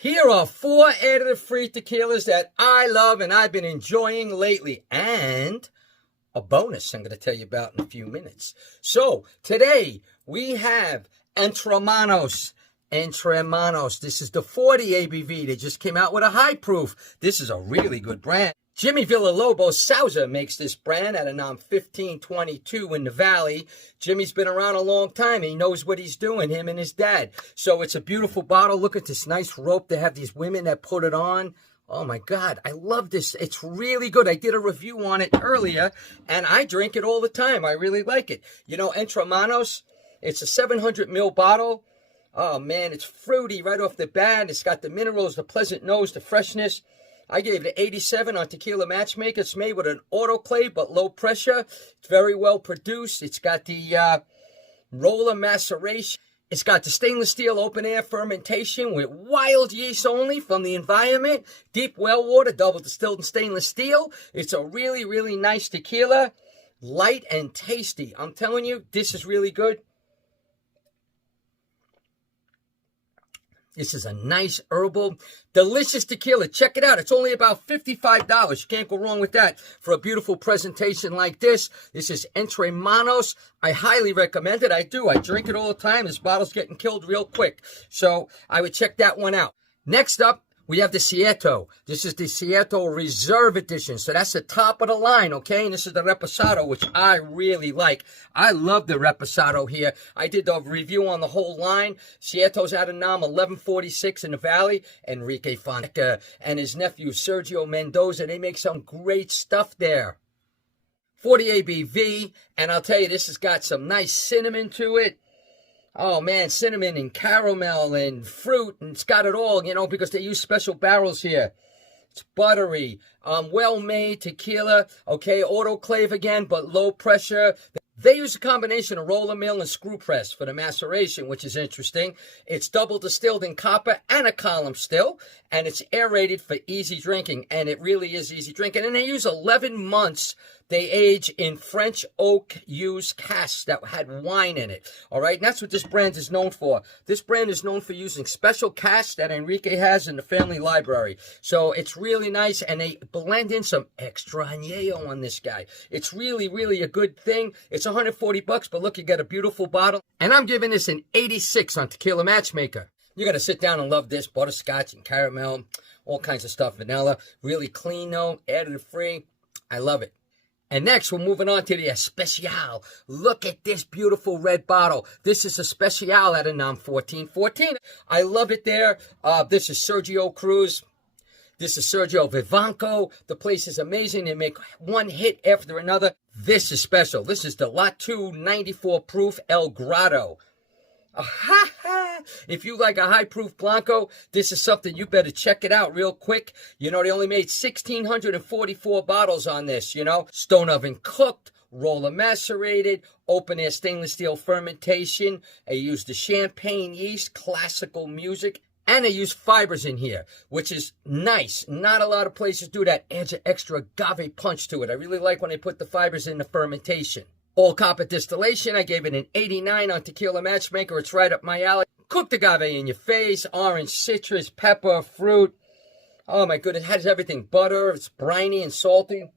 Here are 4 additive-free tequilas that I love and I've been enjoying lately, and a bonus I'm going to tell you about in a few minutes. So today we have Entre Manos. Entre Manos. This is the 40 ABV. They just came out with a high proof. This is a really good brand. Jimmy Villalobos Souza makes this brand at a NOM 1522 in the Valley. Jimmy's been around a long time. He knows what he's doing, him and his dad. So it's a beautiful bottle. Look at this nice rope. They have these women that put it on. Oh my God, I love this. It's really good. I did a review on it earlier, and I drink it all the time. I really like it. You know, Entre Manos, it's a 700 ml bottle. Oh man, it's fruity right off the bat. It's got the minerals, the pleasant nose, the freshness. I gave it an 87 on Tequila Matchmaker. It's made with an autoclave, but low pressure. It's very well produced. It's got the roller maceration. It's got the stainless steel open air fermentation with wild yeast only from the environment. Deep well water, double distilled in stainless steel. It's a really, really nice tequila. Light and tasty. I'm telling you, this is really good. This is a nice herbal, delicious tequila. Check it out. It's only about $55. You can't go wrong with that for a beautiful presentation like this. This is Entre Manos. I highly recommend it. I do. I drink it all the time. This bottle's getting killed real quick. So I would check that one out. Next up, we have the Sieto. This is the Sieto Reserve Edition. So that's the top of the line, okay? And this is the Reposado, which I really like. I love the Reposado here. I did the review on the whole line. Sieto's out of NOM 1146 in the Valley. Enrique Fonseca and his nephew Sergio Mendoza, they make some great stuff there. 40 ABV, and I'll tell you, this has got some nice cinnamon to it. Oh man, cinnamon and caramel and fruit, and it's got it all, you know, because they use special barrels here. It's buttery, well-made tequila, okay, autoclave again, but low pressure. They use a combination of roller mill and screw press for the maceration, which is interesting. It's double distilled in copper and a column still, and it's aerated for easy drinking, and it really is easy drinking. And they use 11 months. They age in French oak used casks that had wine in it. All right, and that's what this brand is known for. This brand is known for using special casks that Enrique has in the family library. So it's really nice, and they blend in some extra añejo on this guy. It's really, really a good thing. It's $140, but look, you get a beautiful bottle. And I'm giving this an 86 on Tequila Matchmaker. You're going to sit down and love this. Butterscotch and caramel, all kinds of stuff. Vanilla, really clean though, additive-free. I love it. And next, we're moving on to the Espacial. Look at this beautiful red bottle. This is a Espacial at a NOM 1414. I love it there. This is Sergio Cruz. This is Sergio Vivanco. The place is amazing. They make one hit after another. This is special. This is the Lot 2 94 proof El Grotto. If you like a high-proof Blanco, this is something you better check it out real quick. You know, they only made 1,644 bottles on this, you know. Stone oven cooked, roller macerated, open-air stainless steel fermentation. They use the champagne yeast, classical music, and they use fibers in here, which is nice. Not a lot of places do that. Adds an extra agave punch to it. I really like when they put the fibers in the fermentation. All copper distillation, I gave it an 89 on Tequila Matchmaker. It's right up my alley. Cooked agave in your face, orange, citrus, pepper, fruit. Oh my goodness, it has everything. Butter, it's briny and salty.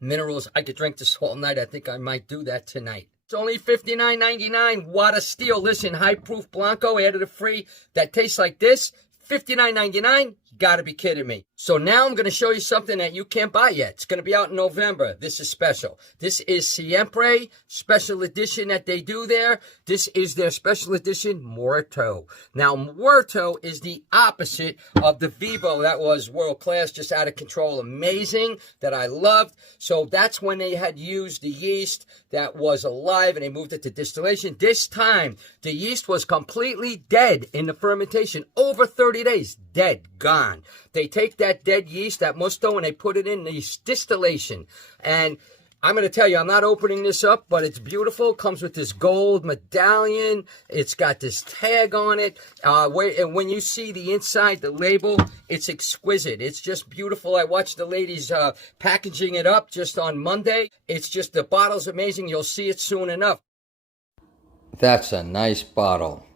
Minerals, I could drink this all night. I think I might do that tonight. It's only $59.99. Watt of steel. Listen, high-proof Blanco, additive-free, that tastes like this. $59.99. You gotta be kidding me. So now I'm going to show you something that you can't buy yet. It's going to be out in November. This is special. This is Siempre special edition that they do there. This is their special edition Muerto. Now, Muerto is the opposite of the Vivo. That was world class, just out of control. Amazing, that I loved. So that's when they had used the yeast that was alive and they moved it to distillation. This time, the yeast was completely dead in the fermentation. Over 30 days. Dead. Gone. They take that dead yeast, that musto, and they put it in the distillation. And I'm going to tell you, I'm not opening this up, but it's beautiful. It comes with this gold medallion. It's got this tag on it. And when you see the inside, the label, it's exquisite. It's just beautiful. I watched the ladies packaging it up just on Monday. It's just, the bottle's amazing. You'll see it soon enough. That's a nice bottle.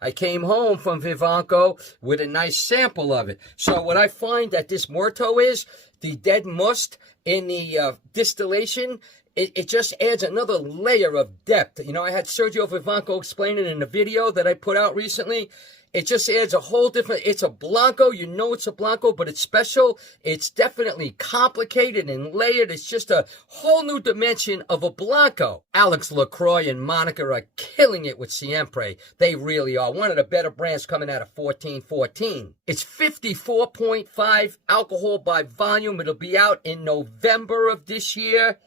I came home from Vivanco with a nice sample of it. So what I find that this Muerto is, the dead must in the distillation, it just adds another layer of depth. You know, I had Sergio Vivanco explain it in a video that I put out recently. It just adds a whole different, it's a Blanco, you know it's a Blanco, but it's special. It's definitely complicated and layered. It's just a whole new dimension of a Blanco. Alex LaCroix and Monica are killing it with Siempre. They really are. One of the better brands coming out of 1414. It's 54.5 alcohol by volume. It'll be out in November of this year.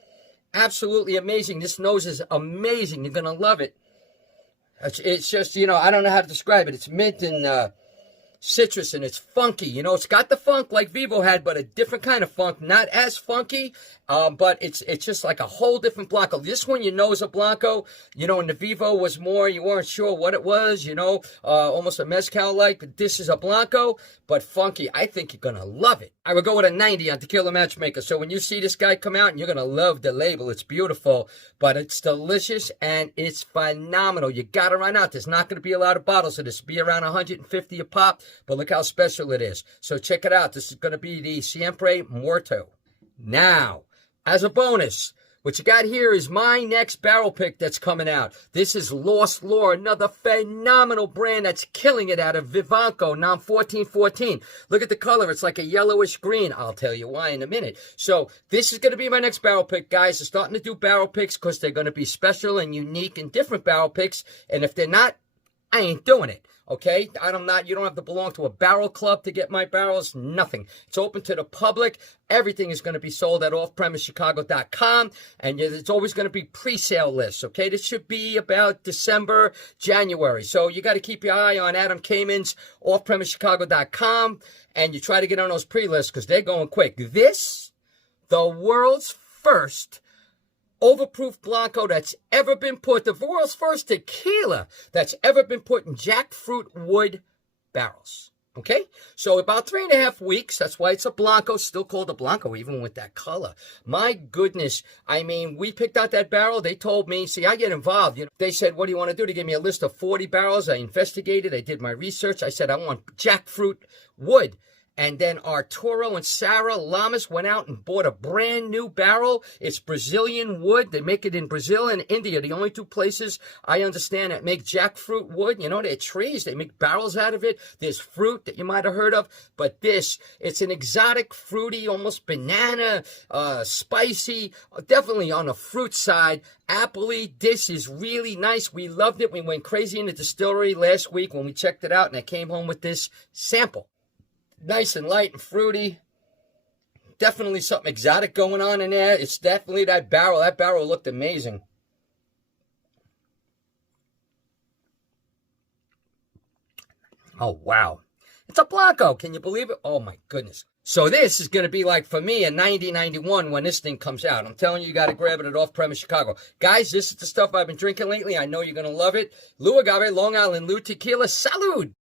Absolutely amazing. This nose is amazing. You're going to love it. It's just, you know, I don't know how to describe it. It's mint and citrus, and it's funky. You know, it's got the funk like Vivo had, but a different kind of funk. Not as funky, but it's just like a whole different Blanco. This one, you know, is a Blanco. You know, and the Vivo was more, you weren't sure what it was, you know, almost a Mezcal-like. But this is a Blanco, but funky. I think you're going to love it. I would go with a 90 on Tequila Matchmaker. So when you see this guy come out, you're going to love the label. It's beautiful, but it's delicious, and it's phenomenal. You got to run out. There's not going to be a lot of bottles of this. It'll be around 150 a pop. But look how special it is. So check it out. This is going to be the Siempre Muerto. Now, as a bonus, what you got here is my next barrel pick that's coming out. This is Lost Lore, another phenomenal brand that's killing it out of Vivanco, now 1414. Look at the color. It's like a yellowish green. I'll tell you why in a minute. So this is going to be my next barrel pick, guys. I'm starting to do barrel picks because they're going to be special and unique and different barrel picks. And if they're not, I ain't doing it. Okay, you don't have to belong to a barrel club to get my barrels, nothing. It's open to the public. Everything is going to be sold at offpremisechicago.com, and it's always going to be pre-sale lists, okay? This should be about December, January. So you got to keep your eye on Adam Kamen's offpremisechicago.com, and you try to get on those pre-lists because they're going quick. This, the world's first overproof Blanco that's ever been put, the world's first tequila that's ever been put in jackfruit wood barrels. Okay? So about 3.5 weeks, that's why it's a Blanco, still called a Blanco, even with that color. My goodness, I mean, we picked out that barrel. They told me, see, I get involved. You know, they said, what do you want to do? They gave me a list of 40 barrels. I investigated. I did my research. I said, I want jackfruit wood. And then Arturo and Sarah Lamas went out and bought a brand new barrel. It's Brazilian wood. They make it in Brazil and India, the only two places I understand that make jackfruit wood. You know, they're trees. They make barrels out of it. There's fruit that you might have heard of. But this, it's an exotic, fruity, almost banana, spicy, definitely on the fruit side. Appley, this is really nice. We loved it. We went crazy in the distillery last week when we checked it out, and I came home with this sample. Nice and light and fruity. Definitely something exotic going on in there. It's definitely that barrel. That barrel looked amazing. Oh, wow. It's a Blanco. Can you believe it? Oh, my goodness. So this is going to be like, for me, a 90-91 when this thing comes out. I'm telling you, you got to grab it at Off-Premise Chicago. Guys, this is the stuff I've been drinking lately. I know you're going to love it. Lou Agave, Long Island Lou Tequila. Salud!